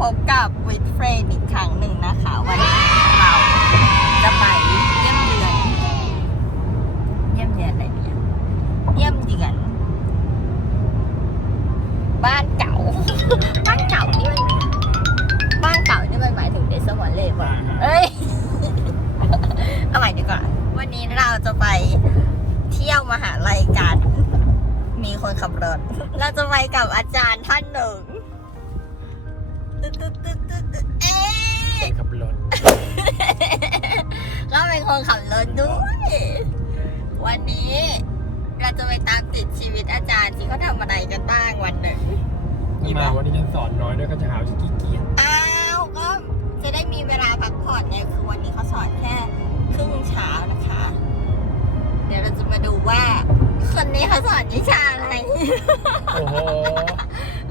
พบกับวิดเฟรดอีกครั้งหนึ่งนะคะ วันนี้เราจะไปเยี่ยมเยือนเยี่ยมเยือนอะไรเนี่ยเยี่ยมเยือนบ้านเก่า บ้านเก่านี่มันบ้านเก่านี่มันหมายถึงเดสมอนเลวะเอ้ยเอาใหม่ดีกว่า วันนี้เราจะไปเที่ยวมหาลัยกัน มีคนขับรถ เราจะไปกับอาจารย์ท่านหนึ่ง ตึ๊ดตึ๊ดตึ๊ดตึ๊ดตึ๊ดเอ๊คะนขับรถก็เป็นคนขับรถด้วย วันนี้เราจะไปตามติดชีวิตอาจารย์ที่เขาทำอะไรกันบ้างวันหนึ่งมาวันนี้ฉันสอนน้อยด้วยก็จะหาว่าฉันขี้เกียจอ้าวก็จะได้มีเวลาพักผ่อนไงคือวันนี้เขาสอนแค่ครึ่งเช้านะคะ เดี๋ยวเราจะมาดูว่าคนนี้เขาสอนวิชาอะไร โอ้โห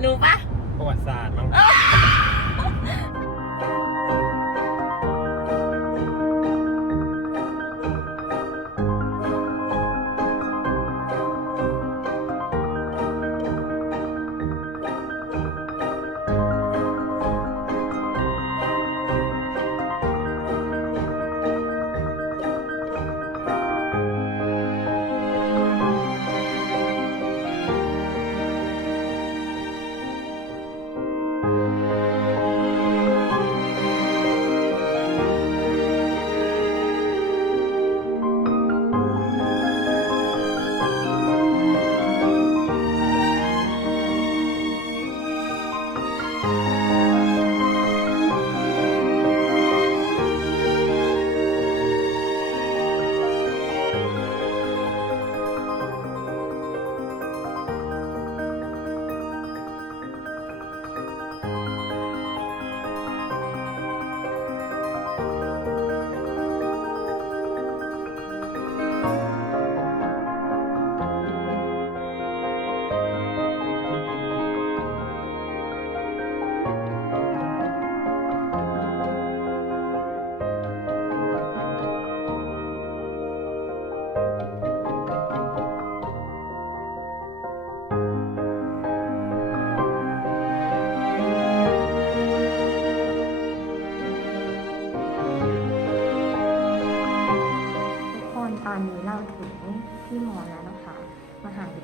รู้ปะ ประวัติศาสตร์มั้ง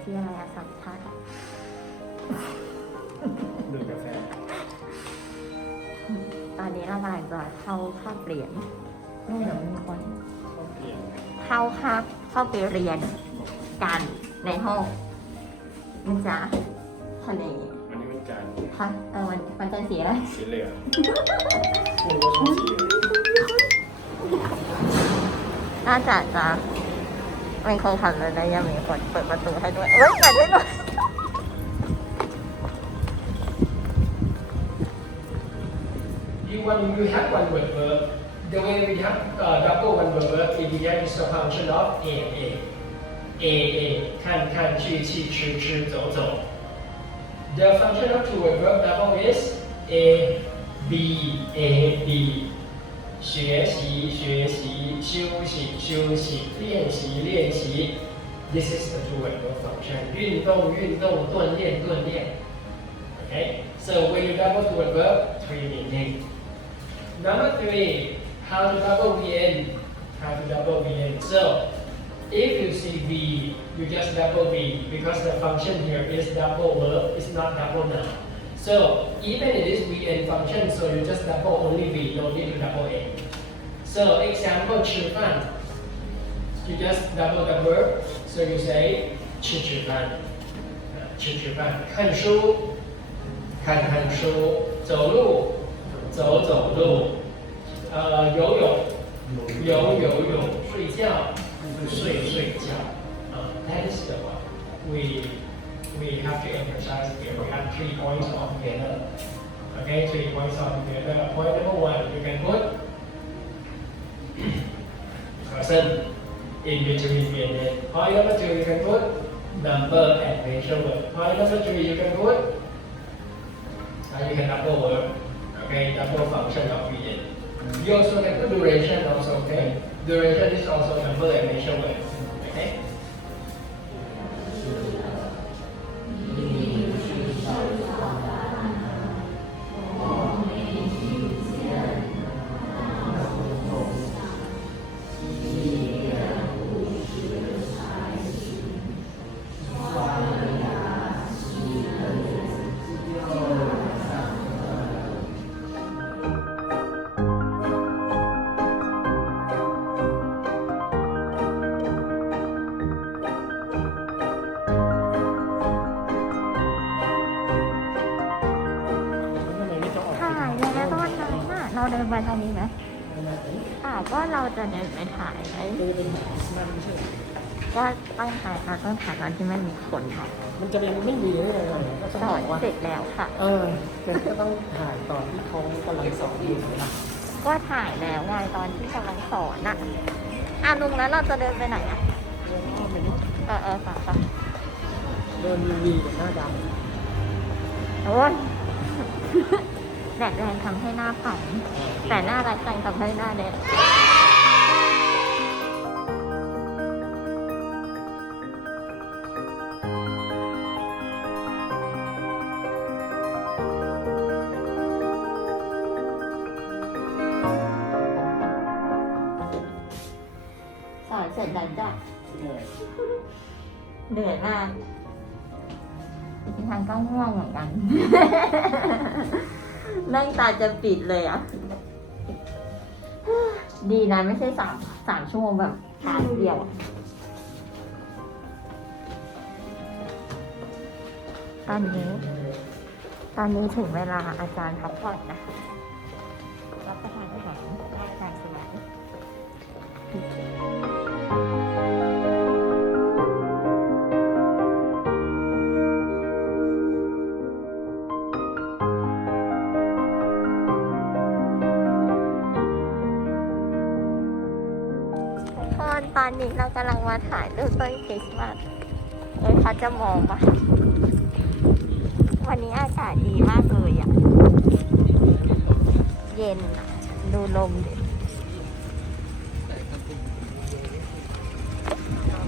มหาวิทยาลัยอัสสัมชัญดูกาแฟตอนนี้เรากำลังจะเข้าคาบเรียนเดี๋ยวมีคนเขาเปลี่ยนเข้าคาบเข้าไปเรียนกันในห้องนะจ๊ะทะเลวันนี้เป็นการพักเออวันวันจันทร์สีอะไรสีเหลืองนสีเหลืองน่าจะจะ เป็นคนขับรถได้ยังมีคนเปิดประตูให้ด้วยเอ้ยเปิดให้ด้วย You when you have one word verb, the way we have uh, double one word verb, it becomes a function of a a a a 看看去去吃吃走走。The function of two word verb double is a b a b 学习学习休息休息练习练习。This is the two word verb function. 运动运动锻炼锻炼。Okay, so when you double two word verb, three meaning. Number three, how to double VN. How to double VN. So, if you see V, you just double V because the function here is double verb, it's not double noun. So, even it is VN function, so you just double only V, no need to double A. So, example, 吃饭. You just double the verb, so you say 吃吃饭。吃吃饭。看书，看看书。走路，走走路，呃，游泳，游游泳，睡觉，睡睡觉，uh, that is the one. We we have to emphasize here. We have three points altogether. Okay, three points altogether. Point number one, you can put person in between the end. Point number two, you can put number and facial word. Point number three, you can put uh, you can double verb, okay, double function of VN. You also can put duration also, okay? Duration is also number and facial word, okay? ดินไปทางนี้ไหมอ่าก็เราจะเดินไปถ่ายไอ้มันจะเป็นหอมันไม่ใช่ก็ต้องถ่ายเราต้องถ่ายตอนที่มันมีคนค่ะมันจะยังไม่มีได้ยังไงก็ต้องสบออนกว่าเสร็จแล้วค่ะ เออเดี๋ยวก็ต้องถ่ายตอนที่เขากำลังสอนอยู่นะก็ถ่ายแล้วไงตอนที่กำลังสอนอะอะลุงแล้วเราจะเดินไปไหนอะอ้อมไปนี่เออเออป่ะป่ะเดินยูวีกับหน้าดโอ้ยแดดแรงทำให้หน้าผ่องำแต่หน้ารักจังทำให้หน้าแดงสอนเสร็จแล้วจ้ะเหนื่อยเหนื่อยมากจริงๆทางก็ง่วงเหมือนกัน นั่งตาจะปิดเลยอะ ดีนะไม่ใช่สามสามชั่วโมงแบบตารเดียวอะตอนนี้ ตอนนี้ถึงเวลาอาจารย์พักผ่อนนะคะ นตอนนี้เรากำลังมาถ่ายรูปต้นคริสต์มาสเอ้ยเขาจะมองปะวันนี้อากาศดีมากเลยอะเย็นอะดูลมดิ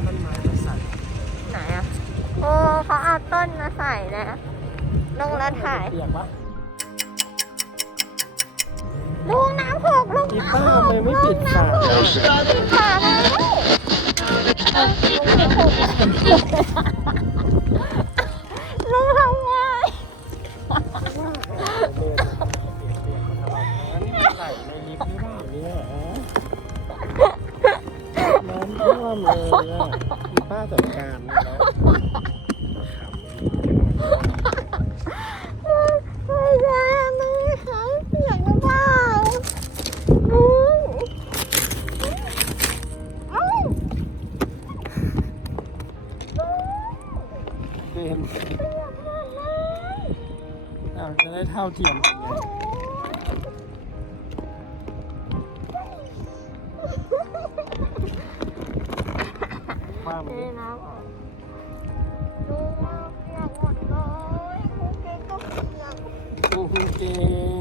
ต้นไม้มาใส่ไหนอะ โอ้เขาเอาต้นมาใส่แล้วลงแล้วถ่ายเปียกปะ ลุงน้ำหกลุงอีน้ำป้าหทำกไมไม่ปิดฝาปิดฝาแล้วลุงทำไงน้ำท่วมเลยอะอีป้าจัดการเลยนะ เป็นอ้าวจะได้เท่าเทียมกันไงความนี่นะลุงเอาเปียกหมดเลยคุ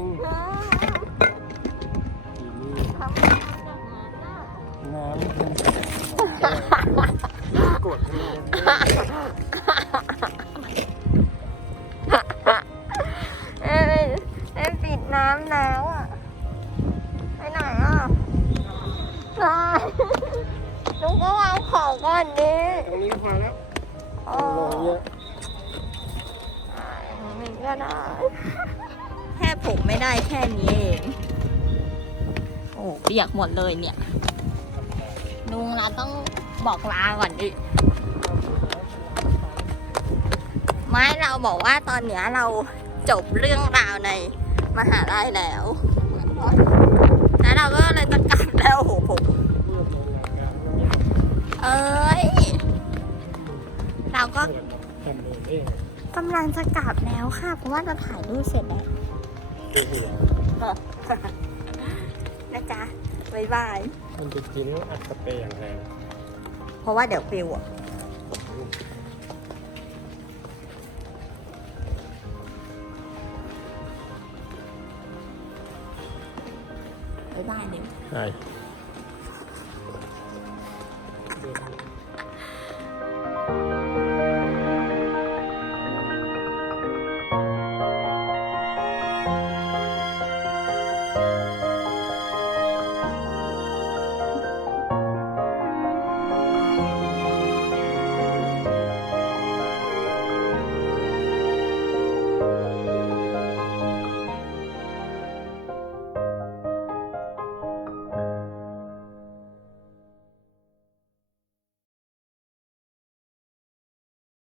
ำแล้วอะ ไปไหนอะใช่ลุงก็วางของก่อนดิตรงนี้พอแล้วโอ้ลงเยอะไม่ก็ได้ แค่ผมไม่ได้แค่นี้เอง โอ้เปียกหมดเลยเนี่ย ลุงเราต้องบอกลาก่อนดิไม่เราบอกว่าตอนเนี้ยเราจบเรื่องราวใน มหาลัยแล้ว แล้วเราก็เลยจะกลับแล้วโอ้โหผมเพื่อเป็นรายการไม่เอ้ย เราก็ทำเลยเองกำลังจะกลับแล้วค่ะ เพราะว่าเราถ่ายรูปเสร็จแล้วนะจ๊ะบ๊ายบายมันจะกินแล้วอัดสเปรย์อย่างแรงเพราะว่าเดี๋ยวปิวอะ bye bye nữa rồi.